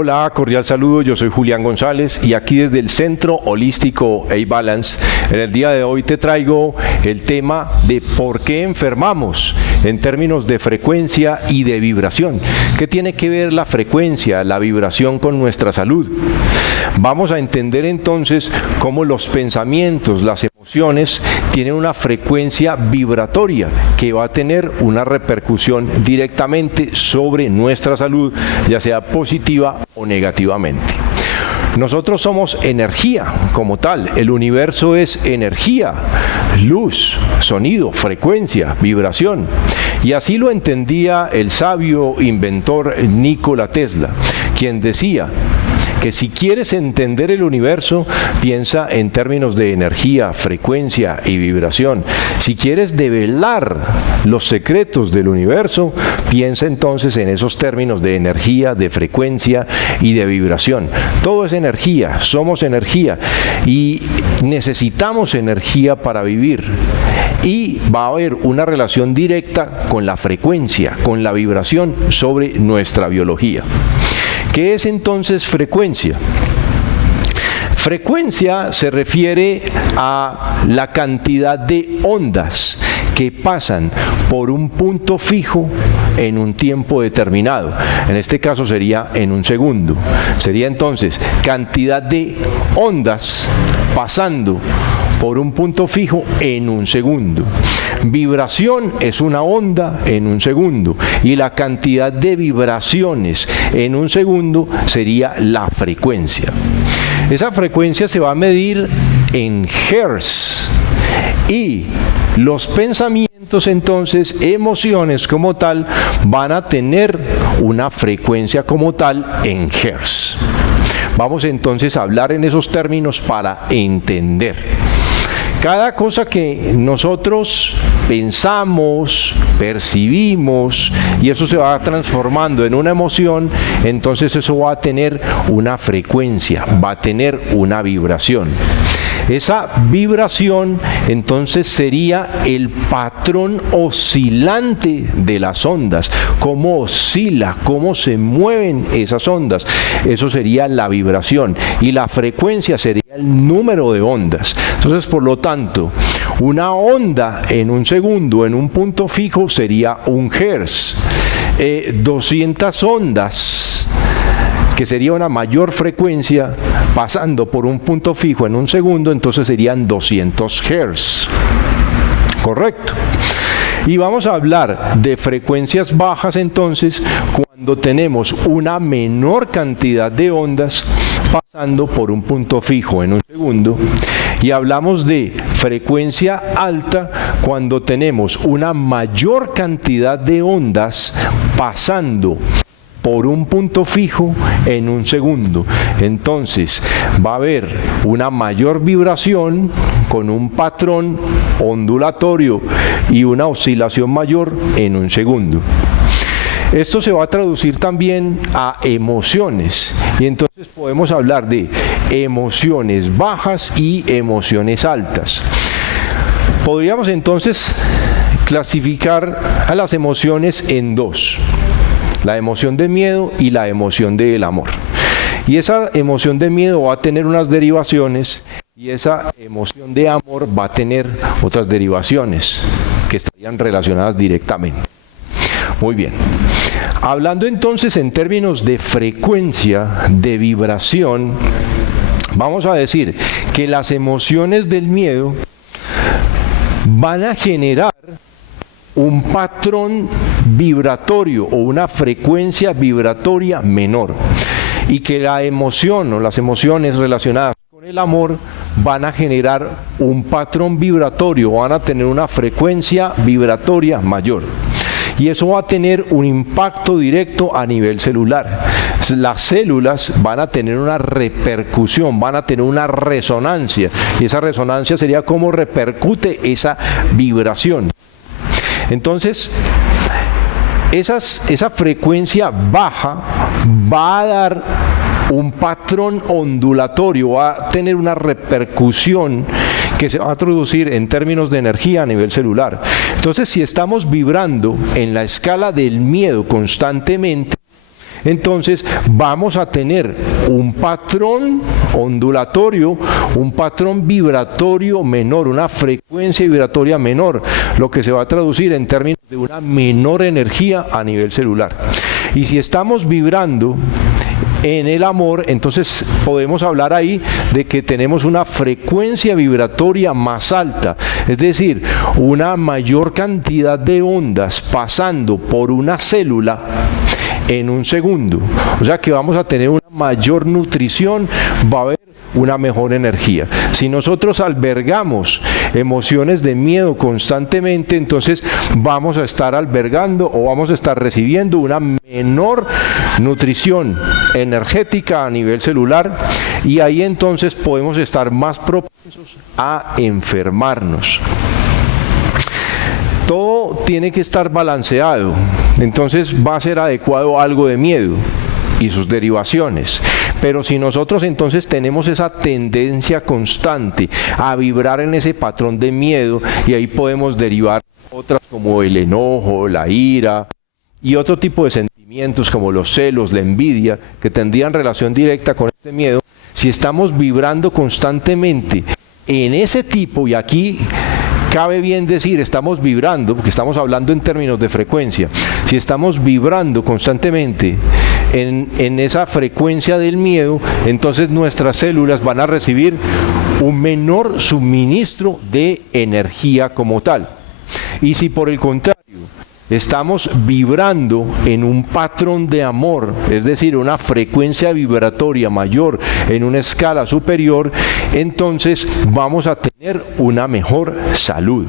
Hola, cordial saludo, yo soy Julián González y aquí desde el Centro Holístico A-Balance, en el día de hoy te traigo el tema de por qué enfermamos en términos de frecuencia y de vibración. ¿Qué tiene que ver la frecuencia, la vibración con nuestra salud? Vamos a entender entonces cómo los pensamientos, las emociones tienen una frecuencia vibratoria que va a tener una repercusión directamente sobre nuestra salud, ya sea positiva o negativamente. Nosotros somos energía como tal, el universo es energía, luz, sonido, frecuencia, vibración. Y así lo entendía el sabio inventor Nikola Tesla, quien decía que si quieres entender el universo, piensa en términos de energía, frecuencia y vibración. Si quieres develar los secretos del universo, piensa entonces en esos términos de energía, de frecuencia y de vibración. Todo es energía, somos energía y necesitamos energía para vivir. Y va a haber una relación directa con la frecuencia, con la vibración sobre nuestra biología. ¿Qué es entonces frecuencia? Frecuencia se refiere a la cantidad de ondas que pasan por un punto fijo en un tiempo determinado. En este caso sería en un segundo. Sería entonces cantidad de ondas pasando por un punto fijo en un segundo. Vibración es una onda en un segundo y la cantidad de vibraciones en un segundo sería la frecuencia. Esa frecuencia se va a medir en hertz y los pensamientos entonces, emociones como tal, van a tener una frecuencia como tal en hertz. Vamos entonces a hablar en esos términos para entender. Cada cosa que nosotros pensamos, percibimos y eso se va transformando en una emoción, entonces eso va a tener una frecuencia, va a tener una vibración. Esa vibración entonces sería el patrón oscilante de las ondas, cómo oscila, cómo se mueven esas ondas. Eso sería la vibración y la frecuencia sería el número de ondas. Entonces, por lo tanto, una onda en un segundo en un punto fijo sería un hertz. 200 ondas, que sería una mayor frecuencia, pasando por un punto fijo en un segundo, entonces serían 200 Hz. Correcto. Y vamos a hablar de frecuencias bajas entonces, cuando tenemos una menor cantidad de ondas pasando por un punto fijo en un segundo. Y hablamos de frecuencia alta cuando tenemos una mayor cantidad de ondas pasando por un punto fijo en un segundo. Entonces va a haber una mayor vibración con un patrón ondulatorio y una oscilación mayor en un segundo. Esto se va a traducir también a emociones y entonces podemos hablar de emociones bajas y emociones altas. Podríamos entonces clasificar a las emociones en dos: la emoción de miedo y la emoción del amor. Y esa emoción de miedo va a tener unas derivaciones y esa emoción de amor va a tener otras derivaciones que estarían relacionadas directamente. Muy bien. Hablando entonces en términos de frecuencia, de vibración, vamos a decir que las emociones del miedo van a generar un patrón vibratorio o una frecuencia vibratoria menor, y que la emoción o las emociones relacionadas con el amor van a generar un patrón vibratorio, van a tener una frecuencia vibratoria mayor. Y eso va a tener un impacto directo a nivel celular. Las células van a tener una repercusión, van a tener una resonancia, y esa resonancia sería cómo repercute esa vibración. Entonces, esa frecuencia baja va a dar un patrón ondulatorio, va a tener una repercusión que se va a traducir en términos de energía a nivel celular. Entonces, si estamos vibrando en la escala del miedo constantemente, entonces vamos a tener un patrón ondulatorio, un patrón vibratorio menor, una frecuencia vibratoria menor, lo que se va a traducir en términos de una menor energía a nivel celular. Y si estamos vibrando en el amor, entonces podemos hablar ahí de que tenemos una frecuencia vibratoria más alta, es decir, una mayor cantidad de ondas pasando por una célula en un segundo. O sea que vamos a tener una mayor nutrición, va a haber una mejor energía. Si nosotros albergamos emociones de miedo constantemente, entonces vamos a estar albergando o vamos a estar recibiendo una menor nutrición energética a nivel celular, y ahí entonces podemos estar más propensos a enfermarnos. Todo tiene que estar balanceado, entonces va a ser adecuado algo de miedo y sus derivaciones. Pero si nosotros entonces tenemos esa tendencia constante a vibrar en ese patrón de miedo, y ahí podemos derivar otras como el enojo, la ira y otro tipo de sentimientos como los celos, la envidia, que tendrían relación directa con este miedo. Si estamos vibrando constantemente en ese tipo, y aquí cabe bien decir, estamos vibrando, porque estamos hablando en términos de frecuencia. Si estamos vibrando constantemente en esa frecuencia del miedo, entonces nuestras células van a recibir un menor suministro de energía como tal. Y si por el contrario estamos vibrando en un patrón de amor, es decir, una frecuencia vibratoria mayor en una escala superior, entonces vamos a tener una mejor salud.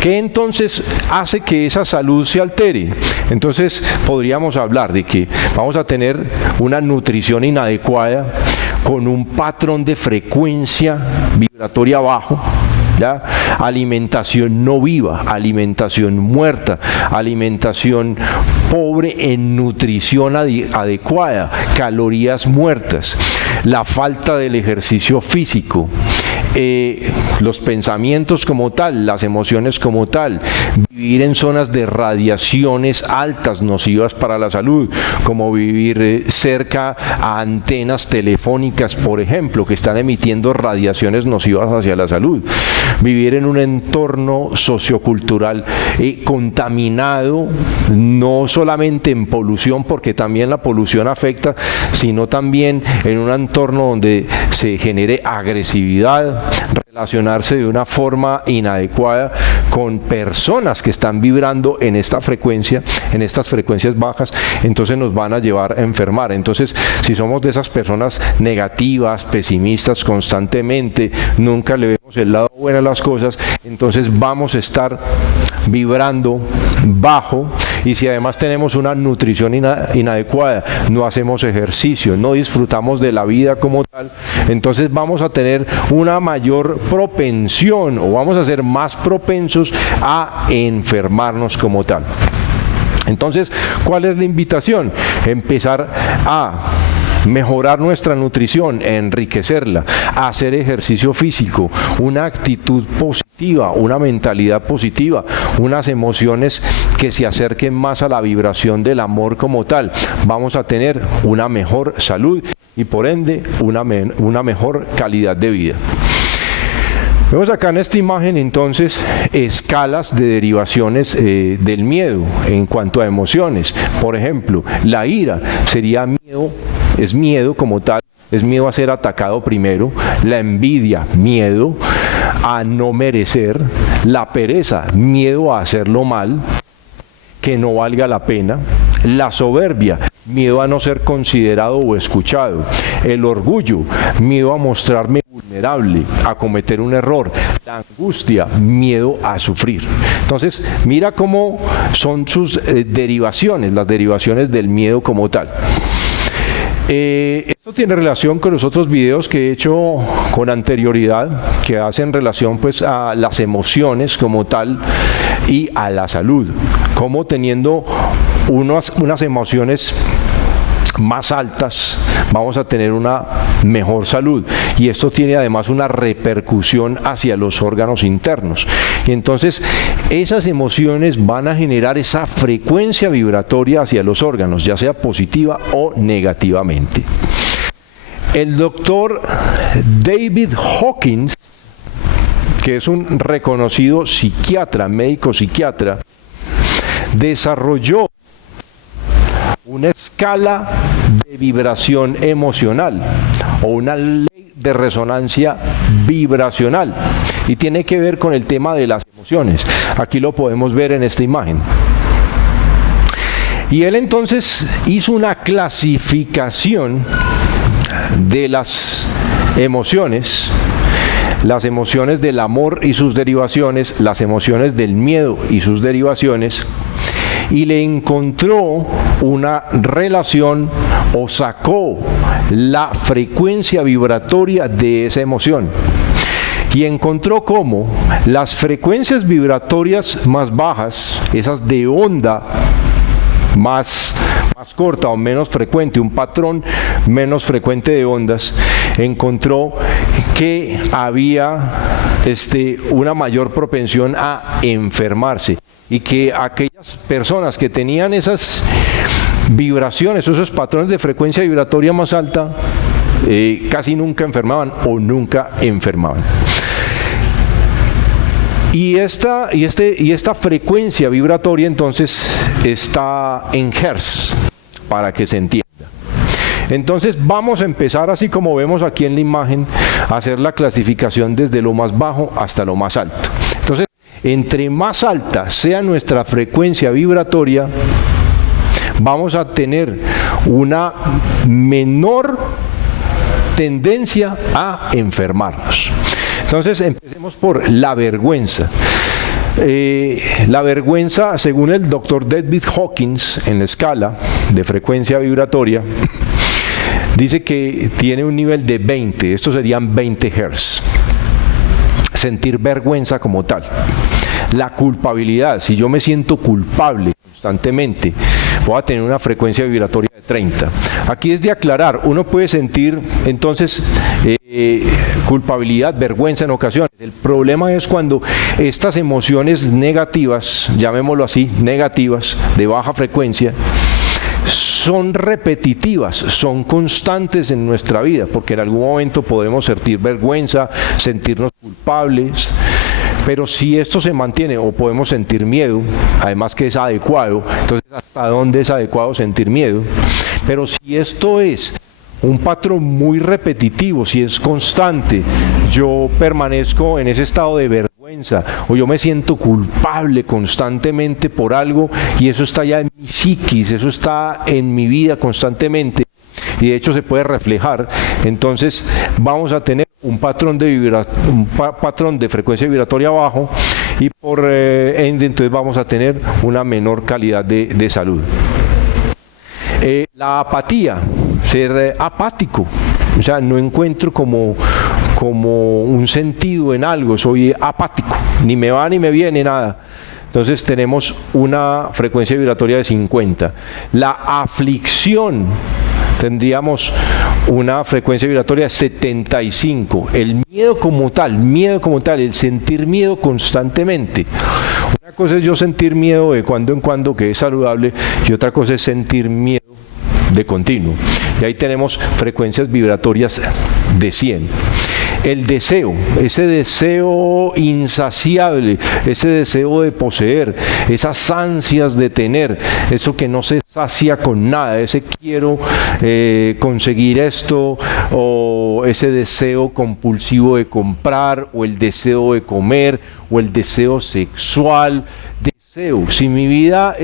¿Qué entonces hace que esa salud se altere? Entonces podríamos hablar de que vamos a tener una nutrición inadecuada con un patrón de frecuencia vibratoria bajo, ¿ya? Alimentación no viva, alimentación muerta, alimentación pobre en nutrición adecuada, calorías muertas, la falta del ejercicio físico, los pensamientos como tal, las emociones como tal, vivir en zonas de radiaciones altas nocivas para la salud, como vivir cerca a antenas telefónicas, por ejemplo, que están emitiendo radiaciones nocivas hacia la salud, vivir en un entorno sociocultural contaminado, no solamente en polución, porque también la polución afecta, sino también en un entorno donde se genere agresividad, relacionarse de una forma inadecuada con personas que están vibrando en esta frecuencia, en estas frecuencias bajas, entonces nos van a llevar a enfermar. Entonces, si somos de esas personas negativas, pesimistas constantemente, nunca le vemos el lado bueno a las cosas, entonces vamos a estar vibrando bajo. Y si además tenemos una nutrición inadecuada, no hacemos ejercicio, no disfrutamos de la vida como tal, entonces vamos a tener una mayor propensión, o vamos a ser más propensos a enfermarnos como tal. Entonces, ¿cuál es la invitación? Empezar a mejorar nuestra nutrición, enriquecerla, hacer ejercicio físico, una actitud positiva, una mentalidad positiva, unas emociones que se acerquen más a la vibración del amor como tal. Vamos a tener una mejor salud y por ende una mejor calidad de vida. Vemos acá en esta imagen entonces escalas de derivaciones del miedo en cuanto a emociones. Por ejemplo, la ira sería miedo, es miedo como tal, es miedo a ser atacado primero. La envidia, miedo a no merecer. La pereza, miedo a hacerlo mal, que no valga la pena. La soberbia, miedo a no ser considerado o escuchado. El orgullo, miedo a mostrarme vulnerable, a cometer un error. La angustia, miedo a sufrir. Entonces, mira cómo son sus derivaciones, las derivaciones del miedo como tal. Esto tiene relación con los otros videos que he hecho con anterioridad, que hacen relación pues a las emociones como tal y a la salud, como teniendo unas emociones más altas, vamos a tener una mejor salud, y esto tiene además una repercusión hacia los órganos internos. Y entonces esas emociones van a generar esa frecuencia vibratoria hacia los órganos, ya sea positiva o negativamente. El doctor David Hawkins, que es un reconocido psiquiatra, médico psiquiatra, desarrolló una escala de vibración emocional o una ley de resonancia vibracional, y tiene que ver con el tema de las emociones. Aquí lo podemos ver en esta imagen. Y él entonces hizo una clasificación de las emociones del amor y sus derivaciones, las emociones del miedo y sus derivaciones, y le encontró una relación, o sacó la frecuencia vibratoria de esa emoción. Y encontró cómo las frecuencias vibratorias más bajas, esas de onda más corta o menos frecuente, un patrón menos frecuente de ondas, encontró que había una mayor propensión a enfermarse, y que aquellas personas que tenían esas vibraciones, esos patrones de frecuencia vibratoria más alta, casi nunca enfermaban o nunca enfermaban. Y esta frecuencia vibratoria entonces está en Hertz, para que se entienda. Entonces vamos a empezar, así como vemos aquí en la imagen, a hacer la clasificación desde lo más bajo hasta lo más alto. Entonces, entre más alta sea nuestra frecuencia vibratoria, vamos a tener una menor tendencia a enfermarnos. Entonces empecemos por la vergüenza. La vergüenza, según el doctor David Hawkins, en la escala de frecuencia vibratoria, dice que tiene un nivel de 20, estos serían 20 Hz. Sentir vergüenza como tal. La culpabilidad, si yo me siento culpable constantemente, voy a tener una frecuencia vibratoria de 30. Aquí es de aclarar, uno puede sentir entonces culpabilidad, vergüenza en ocasiones. El problema es cuando estas emociones negativas, llamémoslo así, negativas, de baja frecuencia, son repetitivas, son constantes en nuestra vida, porque en algún momento podemos sentir vergüenza, sentirnos culpables, pero si esto se mantiene, o podemos sentir miedo, además que es adecuado, entonces ¿hasta dónde es adecuado sentir miedo? Pero si esto es un patrón muy repetitivo, si es constante, yo permanezco en ese estado de vergüenza, o yo me siento culpable constantemente por algo, y eso está ya en mi psiquis, eso está en mi vida constantemente, y de hecho se puede reflejar, entonces vamos a tener un patrón de frecuencia vibratoria bajo, y por ende entonces vamos a tener una menor calidad de salud. La apatía, ser apático, o sea, no encuentro como un sentido en algo, soy apático, ni me va ni me viene nada. Entonces tenemos una frecuencia vibratoria de 50. La aflicción, tendríamos una frecuencia vibratoria de 75. El miedo como tal, el sentir miedo constantemente. Una cosa es yo sentir miedo de cuando en cuando, que es saludable, y otra cosa es sentir miedo de continuo. Y ahí tenemos frecuencias vibratorias de 100. El deseo, ese deseo insaciable, ese deseo de poseer, esas ansias de tener, eso que no se sacia con nada, ese quiero conseguir esto, o ese deseo compulsivo de comprar, o el deseo de comer, o el deseo sexual. Deseo, si mi vida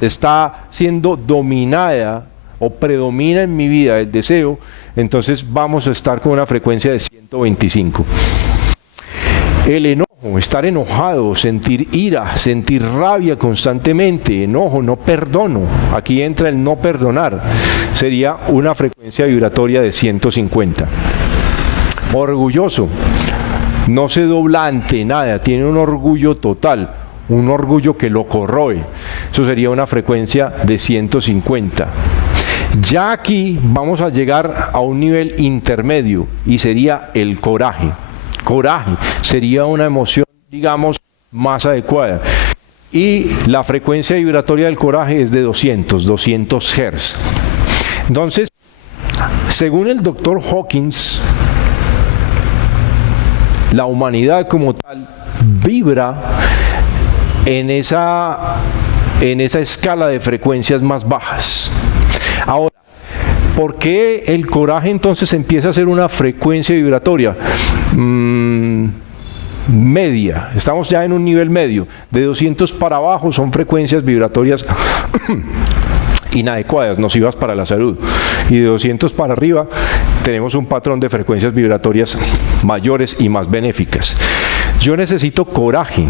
está siendo dominada o predomina en mi vida el deseo, entonces vamos a estar con una frecuencia de 125. El enojo, estar enojado, sentir ira, sentir rabia constantemente, enojo, no perdono, aquí entra el no perdonar, sería una frecuencia vibratoria de 150. Orgulloso, no se dobla ante nada, tiene un orgullo total, un orgullo que lo corroe, eso sería una frecuencia de 150. Ya aquí vamos a llegar a un nivel intermedio y sería el coraje. Coraje sería una emoción, digamos, más adecuada. Y la frecuencia vibratoria del coraje es de 200 Hz. Entonces, según el doctor Hawkins, la humanidad como tal vibra en esa escala de frecuencias más bajas. Ahora, ¿por qué el coraje entonces empieza a ser una frecuencia vibratoria? Media, estamos ya en un nivel medio, de 200 para abajo son frecuencias vibratorias inadecuadas, nocivas para la salud, y de 200 para arriba tenemos un patrón de frecuencias vibratorias mayores y más benéficas. Yo necesito coraje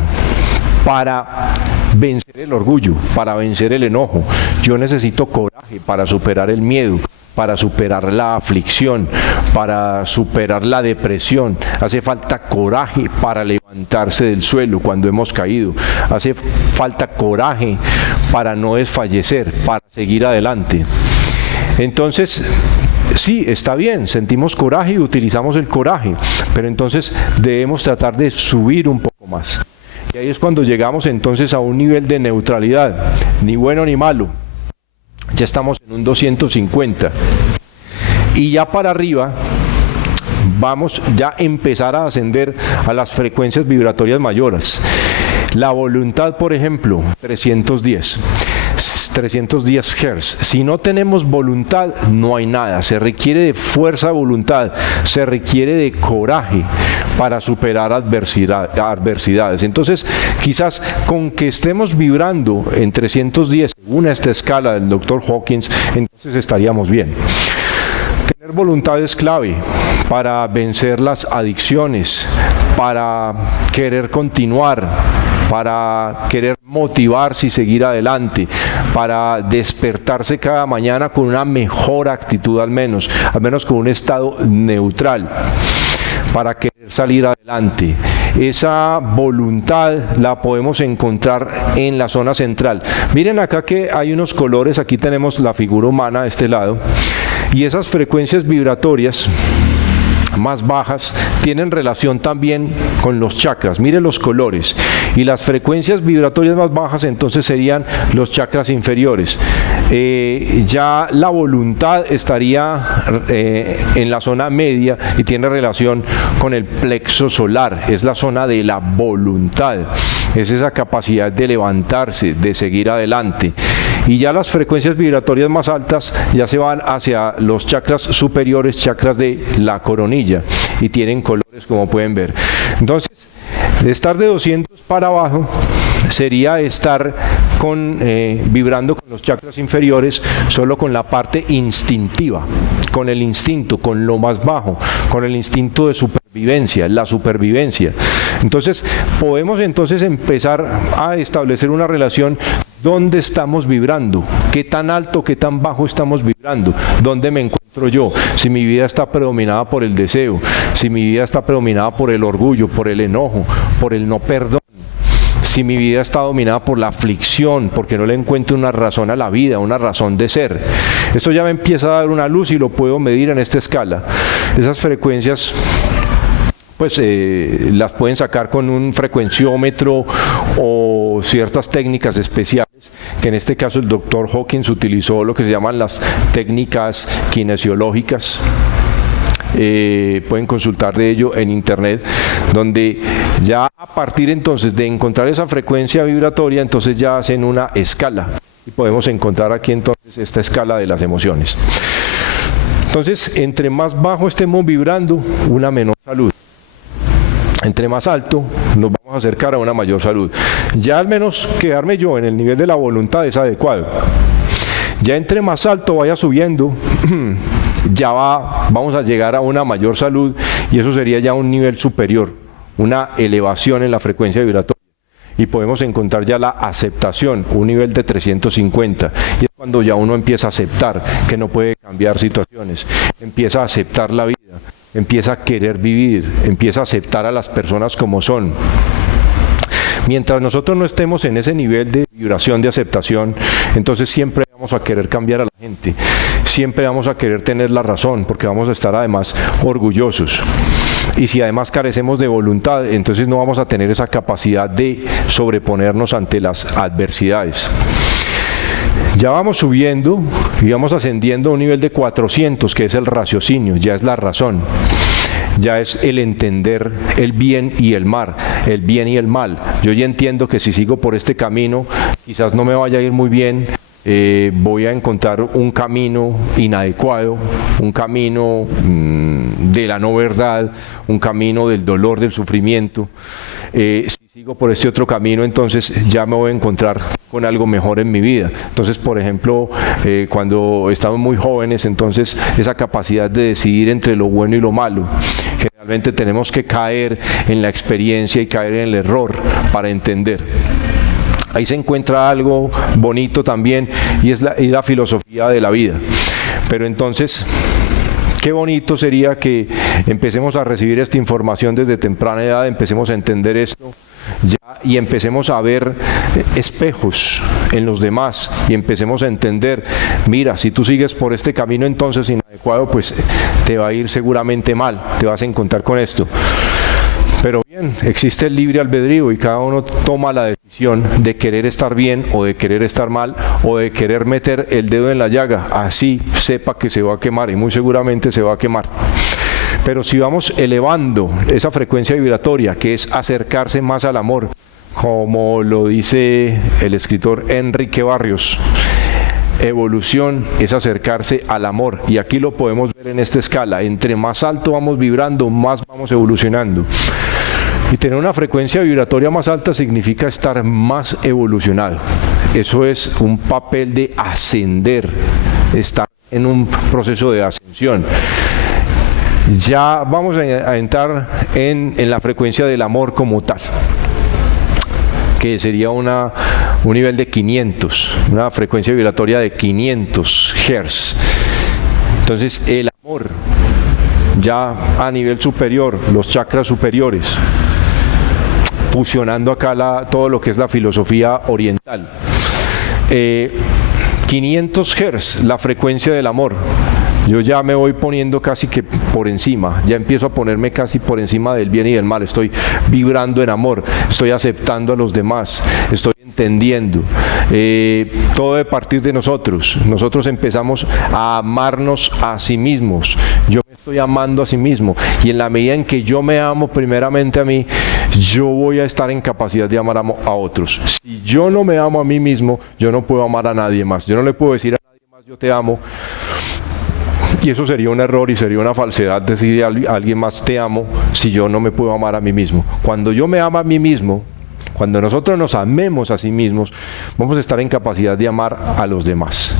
para vencer el orgullo, para vencer el enojo. Yo necesito coraje para superar el miedo, para superar la aflicción, para superar la depresión. Hace falta coraje para levantarse del suelo cuando hemos caído. Hace falta coraje para no desfallecer, para seguir adelante. Entonces, sí, está bien, sentimos coraje y utilizamos el coraje, pero entonces debemos tratar de subir un poco más. Y ahí es cuando llegamos entonces a un nivel de neutralidad, ni bueno ni malo. Ya estamos en un 250. Y ya para arriba vamos ya a empezar a ascender a las frecuencias vibratorias mayores. La voluntad, por ejemplo, 310 Hz. Si no tenemos voluntad, no hay nada. Se requiere de fuerza de voluntad, se requiere de coraje para superar adversidades. Entonces, quizás con que estemos vibrando en 310, según esta escala del Dr. Hawkins, entonces estaríamos bien. Tener voluntad es clave para vencer las adicciones, para querer continuar, para querer motivarse y seguir adelante, para despertarse cada mañana con una mejor actitud al menos con un estado neutral, para querer salir adelante. Esa voluntad la podemos encontrar en la zona central. Miren acá que hay unos colores, aquí tenemos la figura humana de este lado, y esas frecuencias vibratorias más bajas tienen relación también con los chakras. Miren los colores, y las frecuencias vibratorias más bajas entonces serían los chakras inferiores. Ya la voluntad estaría en la zona media y tiene relación con el plexo solar, es la zona de la voluntad, es esa capacidad de levantarse, de seguir adelante. Y ya las frecuencias vibratorias más altas ya se van hacia los chakras superiores, chakras de la coronilla, y tienen colores como pueden ver. Entonces, estar de 200 para abajo sería estar vibrando con los chakras inferiores solo con la parte instintiva, con el instinto, con lo más bajo, con el instinto de supervivencia, la supervivencia. Entonces, podemos entonces empezar a establecer una relación. ¿Dónde estamos vibrando? ¿Qué tan alto, qué tan bajo estamos vibrando? ¿Dónde me encuentro yo? Si mi vida está predominada por el deseo, si mi vida está predominada por el orgullo, por el enojo, por el no perdón, si mi vida está dominada por la aflicción, porque no le encuentro una razón a la vida, una razón de ser. Esto ya me empieza a dar una luz y lo puedo medir en esta escala. Esas frecuencias pues las pueden sacar con un frecuenciómetro o ciertas técnicas especiales, que en este caso el Dr. Hawkins utilizó lo que se llaman las técnicas kinesiológicas. Pueden consultar de ello en internet, donde ya a partir entonces de encontrar esa frecuencia vibratoria, entonces ya hacen una escala y podemos encontrar aquí entonces esta escala de las emociones. Entonces, entre más bajo estemos vibrando, una menor salud. Entre más alto, nos vamos a acercar a una mayor salud. Ya al menos quedarme yo en el nivel de la voluntad es adecuado. Ya entre más alto vaya subiendo, ya vamos a llegar a una mayor salud, y eso sería ya un nivel superior, una elevación en la frecuencia vibratoria. Y podemos encontrar ya la aceptación, un nivel de 350. Y es cuando ya uno empieza a aceptar que no puede cambiar situaciones, empieza a aceptar la vida, empieza a querer vivir, empieza a aceptar a las personas como son. Mientras nosotros no estemos en ese nivel de vibración de aceptación, entonces siempre vamos vamos a querer cambiar a la gente, siempre vamos a querer tener la razón, porque vamos a estar además orgullosos. Y si además carecemos de voluntad, entonces no vamos a tener esa capacidad de sobreponernos ante las adversidades. Ya vamos subiendo y vamos ascendiendo a un nivel de 400, que es el raciocinio, ya es la razón. Ya es el entender el bien y el mal, el bien y el mal. Yo ya entiendo que si sigo por este camino, quizás no me vaya a ir muy bien, voy a encontrar un camino inadecuado, un camino de la no verdad, un camino del dolor, del sufrimiento. Si sigo por este otro camino, entonces ya me voy a encontrar con algo mejor en mi vida. Entonces, por ejemplo, cuando estamos muy jóvenes, entonces esa capacidad de decidir entre lo bueno y lo malo, generalmente tenemos que caer en la experiencia y caer en el error para entender. Ahí se encuentra algo bonito también, y es la filosofía de la vida. Pero entonces, qué bonito sería que empecemos a recibir esta información desde temprana edad, empecemos a entender esto ya, y empecemos a ver espejos en los demás, y empecemos a entender, mira, si tú sigues por este camino entonces inadecuado, pues te va a ir seguramente mal, te vas a encontrar con esto. Pero bien, existe el libre albedrío y cada uno toma la decisión de querer estar bien o de querer estar mal, o de querer meter el dedo en la llaga, así sepa que se va a quemar, y muy seguramente se va a quemar. Pero si vamos elevando esa frecuencia vibratoria, que es acercarse más al amor, como lo dice el escritor Enrique Barrios, evolución es acercarse al amor, y aquí lo podemos ver en esta escala. Entre más alto vamos vibrando, más vamos evolucionando. Y tener una frecuencia vibratoria más alta significa estar más evolucionado. Eso es un papel de ascender, estar en un proceso de ascensión. Ya vamos a entrar en la frecuencia del amor como tal, que sería un nivel de 500, una frecuencia vibratoria de 500 Hz. Entonces el amor, ya a nivel superior, los chakras superiores, fusionando acá todo lo que es la filosofía oriental. 500 Hz, la frecuencia del amor. Yo ya me voy poniendo casi que por encima, ya empiezo a ponerme casi por encima del bien y del mal, estoy vibrando en amor, estoy aceptando a los demás, estoy entendiendo. Todo debe partir de nosotros. Nosotros empezamos a amarnos a sí mismos. Yo me estoy amando a sí mismo, y en la medida en que yo me amo primeramente a mí, yo voy a estar en capacidad de amar a otros. Si yo no me amo a mí mismo, yo no puedo amar a nadie más. Yo no le puedo decir a nadie más yo te amo. Y eso sería un error y sería una falsedad decir a alguien más te amo si yo no me puedo amar a mí mismo. Cuando yo me amo a mí mismo, cuando nosotros nos amemos a sí mismos, vamos a estar en capacidad de amar a los demás.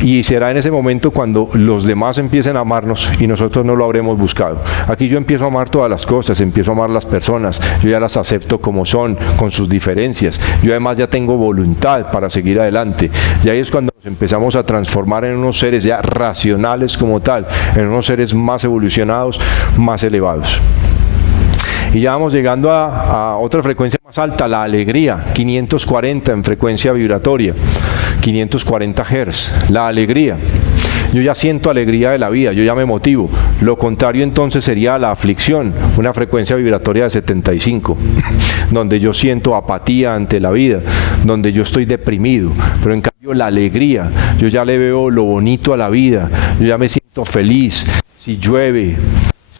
Y será en ese momento cuando los demás empiecen a amarnos y nosotros no lo habremos buscado. Aquí yo empiezo a amar todas las cosas, empiezo a amar las personas, yo ya las acepto como son, con sus diferencias. Yo además ya tengo voluntad para seguir adelante. Y ahí es cuando nos empezamos a transformar en unos seres ya racionales como tal, en unos seres más evolucionados, más elevados. Y ya vamos llegando a otra frecuencia más alta, la alegría, 540 en frecuencia vibratoria, 540 Hz, la alegría. Yo ya siento alegría de la vida, yo ya me motivo. Lo contrario entonces sería la aflicción, una frecuencia vibratoria de 75, donde yo siento apatía ante la vida, donde yo estoy deprimido. Pero en cambio la alegría, yo ya le veo lo bonito a la vida, yo ya me siento feliz. Si llueve,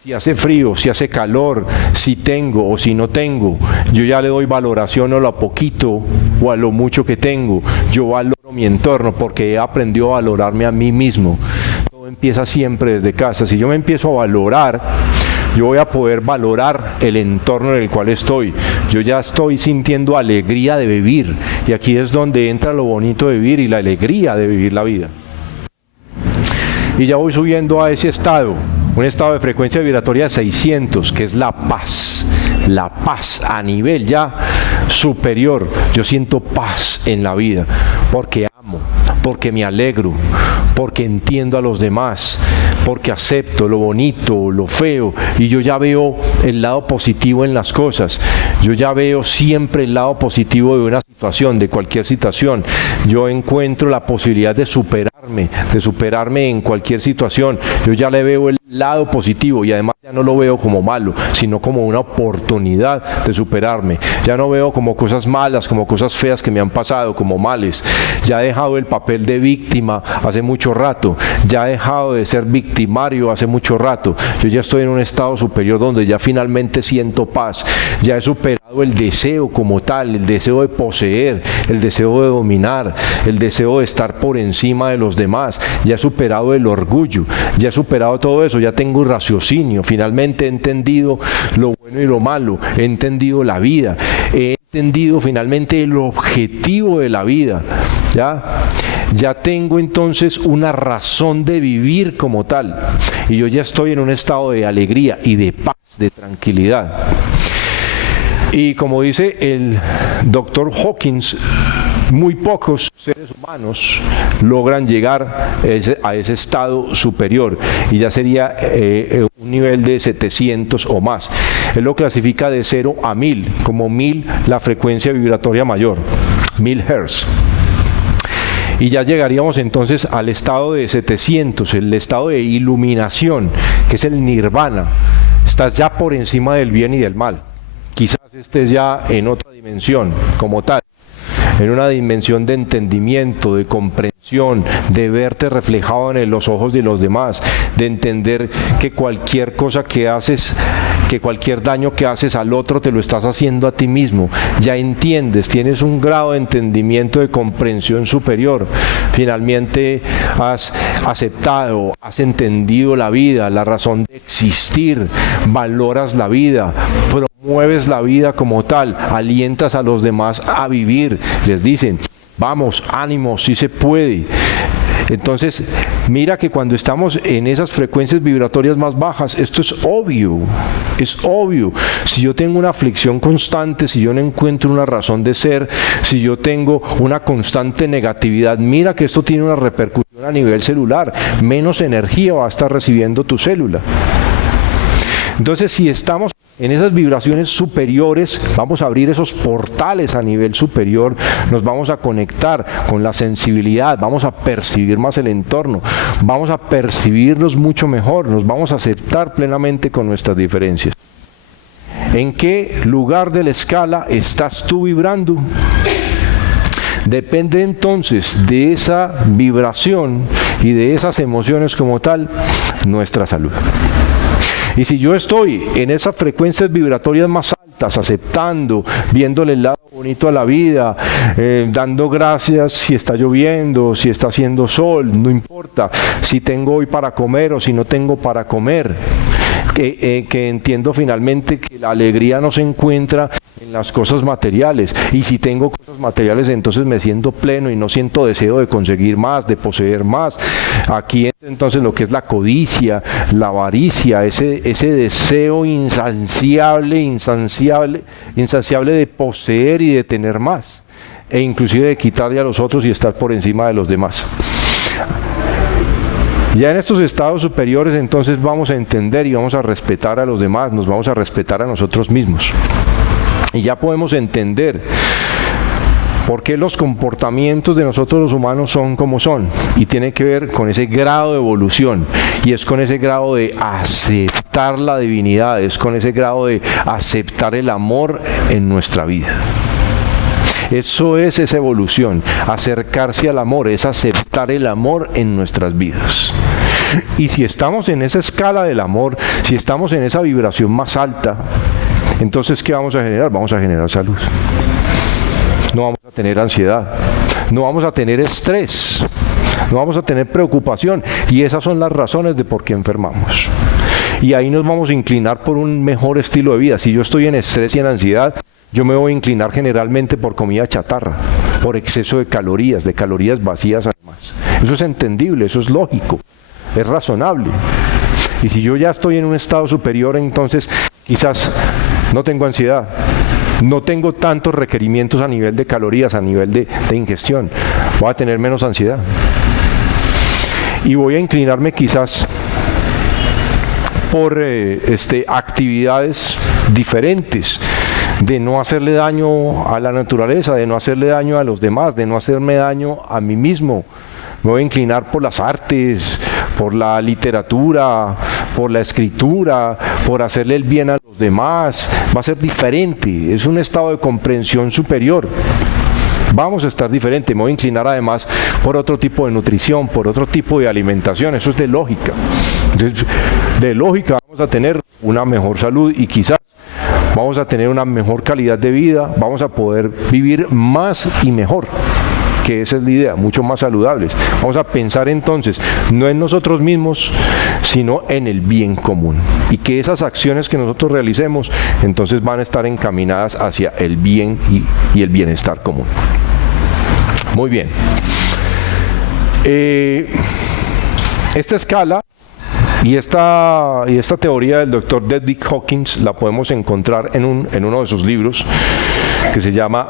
si hace frío, si hace calor, si tengo o si no tengo, yo ya le doy valoración a lo poquito o a lo mucho que tengo. Yo valoro mi entorno porque he aprendido a valorarme a mí mismo. Todo empieza siempre desde casa. Si yo me empiezo a valorar, yo voy a poder valorar el entorno en el cual estoy. Yo ya estoy sintiendo alegría de vivir, y aquí es donde entra lo bonito de vivir y la alegría de vivir la vida. Y ya voy subiendo a ese estado, un estado de frecuencia vibratoria de 600, que es la paz a nivel ya superior. Yo siento paz en la vida, porque amo, porque me alegro, porque entiendo a los demás, porque acepto lo bonito, lo feo, y yo ya veo el lado positivo en las cosas. Yo ya veo siempre el lado positivo de una situación, de cualquier situación. Yo encuentro la posibilidad de superarme en cualquier situación. Yo ya le veo el lado positivo y además ya no lo veo como malo, sino como una oportunidad de superarme. Ya no veo como cosas malas, como cosas feas que me han pasado, como males. Ya he dejado el papel de víctima hace mucho rato. Ya he dejado de ser victimario hace mucho rato. Yo ya estoy en un estado superior donde ya finalmente siento paz. Ya he superado el deseo como tal, el deseo de poseer, el deseo de dominar, el deseo de estar por encima de los demás. Ya he superado el orgullo, ya he superado todo eso, ya tengo raciocinio. Finalmente he entendido lo bueno y lo malo, he entendido la vida, he entendido finalmente el objetivo de la vida. Ya tengo entonces una razón de vivir como tal, y yo ya estoy en un estado de alegría y de paz, de tranquilidad. Y como dice el doctor Hawkins, muy pocos seres humanos logran llegar a ese estado superior, y ya sería un nivel de 700 o más. Él lo clasifica de 0 a 1000, como 1000 la frecuencia vibratoria mayor, 1000 Hz. Y ya llegaríamos entonces al estado de 700, el estado de iluminación, que es el nirvana. Estás ya por encima del bien y del mal. Quizás estés ya en otra dimensión como tal, en una dimensión de entendimiento, de comprensión, de verte reflejado en los ojos de los demás, de entender que cualquier cosa que haces, que cualquier daño que haces al otro te lo estás haciendo a ti mismo. Ya entiendes, tienes un grado de entendimiento, de comprensión superior. Finalmente has aceptado, has entendido la vida, la razón de existir, valoras la vida, promueves la vida como tal, alientas a los demás a vivir, les dicen, vamos, ánimo, sí se puede. Entonces, mira que cuando estamos en esas frecuencias vibratorias más bajas, esto es obvio, es obvio. Si yo tengo una aflicción constante, si yo no encuentro una razón de ser, si yo tengo una constante negatividad, mira que esto tiene una repercusión a nivel celular, menos energía va a estar recibiendo tu célula. Entonces, si estamos en esas vibraciones superiores, vamos a abrir esos portales a nivel superior, nos vamos a conectar con la sensibilidad, vamos a percibir más el entorno, vamos a percibirnos mucho mejor, nos vamos a aceptar plenamente con nuestras diferencias. ¿En qué lugar de la escala estás tú vibrando? Depende entonces de esa vibración y de esas emociones como tal, nuestra salud. Y si yo estoy en esas frecuencias vibratorias más altas, aceptando, viéndole el lado bonito a la vida, dando gracias si está lloviendo, si está haciendo sol, no importa, si tengo hoy para comer o si no tengo para comer, que entiendo finalmente que la alegría no se encuentra en las cosas materiales, y si tengo cosas materiales entonces me siento pleno y no siento deseo de conseguir más, de poseer más. Aquí entonces lo que es la codicia, la avaricia, ese deseo insaciable de poseer y de tener más, e inclusive de quitarle a los otros y estar por encima de los demás. Ya en estos estados superiores entonces vamos a entender y vamos a respetar a los demás, nos vamos a respetar a nosotros mismos. Y ya podemos entender por qué los comportamientos de nosotros los humanos son como son. Y tiene que ver con ese grado de evolución. Y es con ese grado de aceptar la divinidad, es con ese grado de aceptar el amor en nuestra vida. Eso es esa evolución, acercarse al amor, es aceptar el amor en nuestras vidas. Y si estamos en esa escala del amor, si estamos en esa vibración más alta, entonces ¿qué vamos a generar? Vamos a generar salud. No vamos a tener ansiedad, no vamos a tener estrés, no vamos a tener preocupación, y esas son las razones de por qué enfermamos. Y ahí nos vamos a inclinar por un mejor estilo de vida. Si yo estoy en estrés y en ansiedad, yo me voy a inclinar generalmente por comida chatarra, por exceso de calorías vacías además. Eso es entendible, eso es lógico, es razonable. Y si yo ya estoy en un estado superior, entonces quizás no tengo ansiedad, no tengo tantos requerimientos a nivel de calorías, a nivel de ingestión, voy a tener menos ansiedad. Y voy a inclinarme quizás por actividades diferentes, de no hacerle daño a la naturaleza, de no hacerle daño a los demás, de no hacerme daño a mí mismo. Me voy a inclinar por las artes, por la literatura, por la escritura, por hacerle el bien a los demás. Va a ser diferente, es un estado de comprensión superior. Vamos a estar diferente, me voy a inclinar además por otro tipo de nutrición, por otro tipo de alimentación, eso es de lógica. Entonces, de lógica vamos a tener una mejor salud y quizás vamos a tener una mejor calidad de vida, vamos a poder vivir más y mejor, que esa es la idea, mucho más saludables. Vamos a pensar entonces, no en nosotros mismos, sino en el bien común. Y que esas acciones que nosotros realicemos, entonces van a estar encaminadas hacia el bien y el bienestar común. Muy bien. Esta escala y esta teoría del doctor David Hawkins la podemos encontrar en uno de sus libros que se llama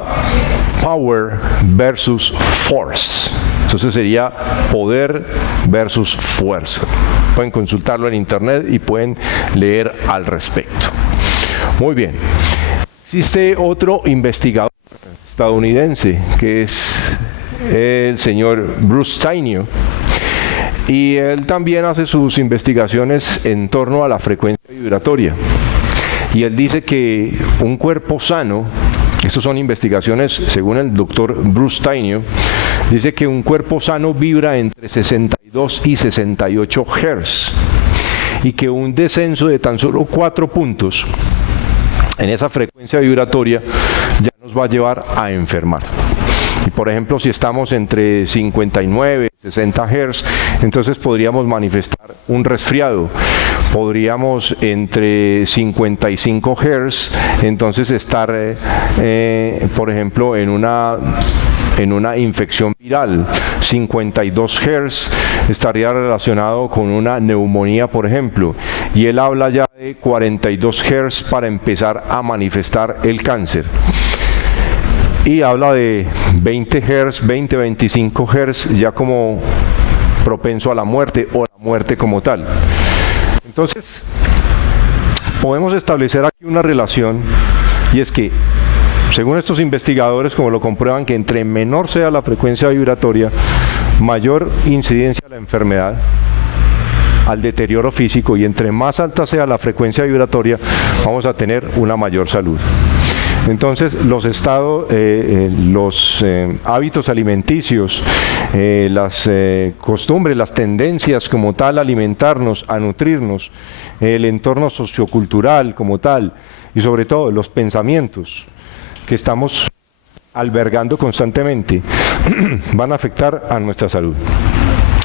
Power versus Force. Entonces sería poder versus fuerza. Pueden consultarlo en internet y pueden leer al respecto. Muy bien. Existe otro investigador estadounidense que es el señor Bruce Tainio. Y él también hace sus investigaciones en torno a la frecuencia vibratoria. Y él dice que un cuerpo sano, estas son investigaciones según el doctor Bruce Tainio, dice que un cuerpo sano vibra entre 62 y 68 Hz. Y que un descenso de tan solo 4 puntos en esa frecuencia vibratoria ya nos va a llevar a enfermar. Y por ejemplo, si estamos entre 59 y 60 Hz, entonces podríamos manifestar un resfriado. Podríamos entre 55 Hz, entonces estar, por ejemplo, en una infección viral. 52 Hz estaría relacionado con una neumonía, por ejemplo. Y él habla ya de 42 Hz para empezar a manifestar el cáncer. Y habla de 20 Hz, 25 Hz ya como propenso a la muerte o la muerte como tal. Entonces, podemos establecer aquí una relación, y es que, según estos investigadores, como lo comprueban, que entre menor sea la frecuencia vibratoria, mayor incidencia a la enfermedad, al deterioro físico, y entre más alta sea la frecuencia vibratoria, vamos a tener una mayor salud. Entonces, los hábitos alimenticios, las costumbres, las tendencias como tal a alimentarnos, a nutrirnos, el entorno sociocultural como tal, y sobre todo los pensamientos que estamos albergando constantemente, van a afectar a nuestra salud.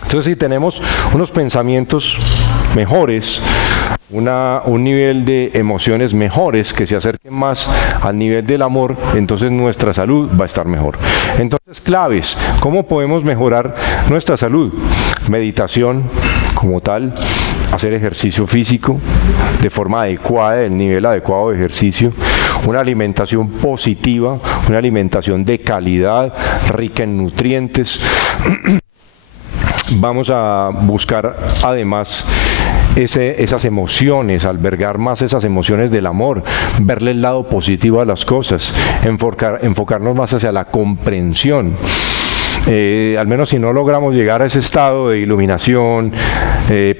Entonces, si tenemos unos pensamientos mejores, un nivel de emociones mejores que se acerquen más al nivel del amor, entonces nuestra salud va a estar mejor. Entonces, claves, ¿cómo podemos mejorar nuestra salud? Meditación como tal, hacer ejercicio físico de forma adecuada, el nivel adecuado de ejercicio, una alimentación positiva, una alimentación de calidad, rica en nutrientes. Vamos a buscar además esas emociones, albergar más esas emociones del amor, verle el lado positivo a las cosas, enfocarnos más hacia la comprensión. Al menos si no logramos llegar a ese estado de iluminación,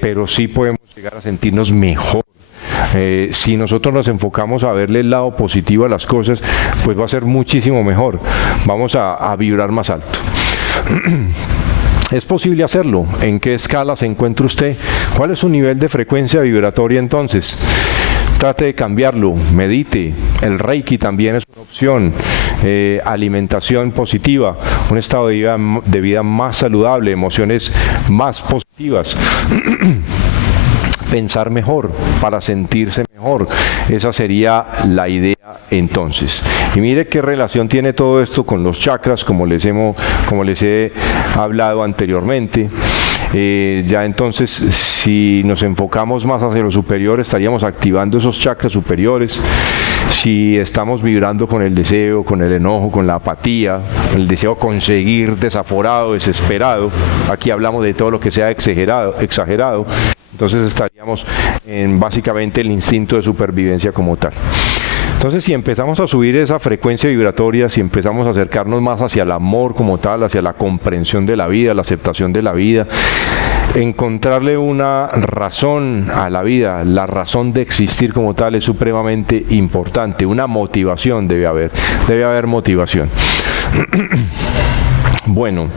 pero sí podemos llegar a sentirnos mejor. Si nosotros nos enfocamos a verle el lado positivo a las cosas, pues va a ser muchísimo mejor. Vamos a vibrar más alto. ¿Es posible hacerlo? ¿En qué escala se encuentra usted? ¿Cuál es su nivel de frecuencia vibratoria entonces? Trate de cambiarlo, medite. El Reiki también es una opción. Alimentación positiva, un estado de vida más saludable, emociones más positivas. Pensar mejor para sentirse mejor. Esa sería la idea entonces. Y mire qué relación tiene todo esto con los chakras, como les he hablado anteriormente. Ya entonces, si nos enfocamos más hacia lo superior, estaríamos activando esos chakras superiores. si estamos vibrando con el deseo, con el enojo, con la apatía, el deseo de conseguir desaforado, desesperado, aquí hablamos de todo lo que sea exagerado, entonces estaríamos en básicamente el instinto de supervivencia como tal. Entonces, si empezamos a subir esa frecuencia vibratoria, si empezamos a acercarnos más hacia el amor como tal, hacia la comprensión de la vida, la aceptación de la vida, encontrarle una razón a la vida, la razón de existir como tal es supremamente importante. Una motivación debe haber motivación. Bueno,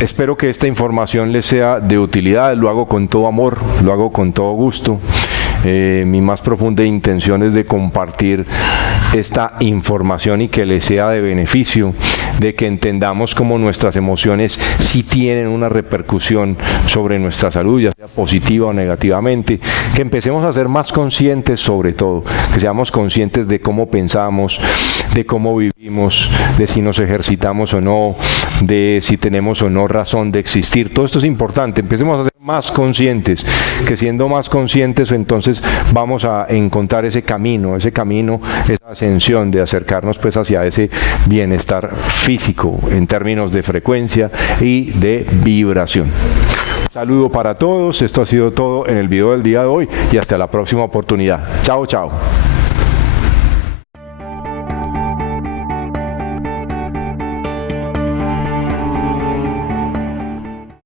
espero que esta información les sea de utilidad, lo hago con todo amor, lo hago con todo gusto. Mi más profunda intención es de compartir esta información y que les sea de beneficio, de que entendamos cómo nuestras emociones sí tienen una repercusión sobre nuestra salud, ya sea positiva o negativamente, que empecemos a ser más conscientes sobre todo, que seamos conscientes de cómo pensamos, de cómo vivimos, de si nos ejercitamos o no, de si tenemos o no razón de existir. Todo esto es importante, empecemos a ser más conscientes, que siendo más conscientes entonces vamos a encontrar esa ascensión de acercarnos pues hacia ese bienestar físico en términos de frecuencia y de vibración. Saludo para todos, esto ha sido todo en el video del día de hoy y hasta la próxima oportunidad. Chao, chao.